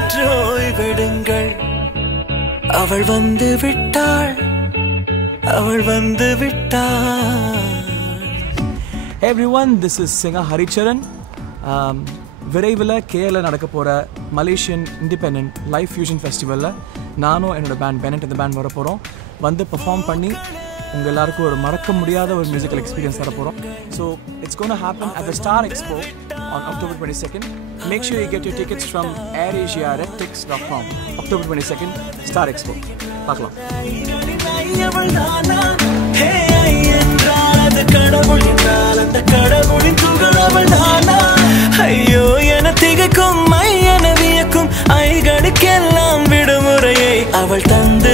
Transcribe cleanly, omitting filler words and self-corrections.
சற்று ஓய்வெடுங்கள் அவள் வந்து விட்டாள் Hey everyone, this is singer Haricharan. விரைவில் கேரளா நடக்க போகிற மலேசியன் இண்டிபெண்டன்ட் லைவ் ஃபியூஷன் ஃபெஸ்டிவலில் நானும் என்னோட பேண்ட் பெனட் இந்த பேண்ட் வர போகிறோம். வந்து பெர்ஃபார்ம் பண்ணி உங்கள் எல்லாருக்கும் ஒரு மறக்க முடியாத ஒரு மியூசிக்கல் எக்ஸ்பீரியன்ஸ் தர போகிறோம். So it's gonna happen at the Star Expo on October 22nd. Make sure you get your tickets from airasia.redtix.com. October 22nd, Star Expo. பார்க்கலாம். கடவுள் என்றால் அந்த கடவுளின் துகள் அவள் தானா? ஐயோ என திகைக்கும் ஐயன வியக்கும் ஐகளுக்கெல்லாம் விடுமுறையை அவள் தந்து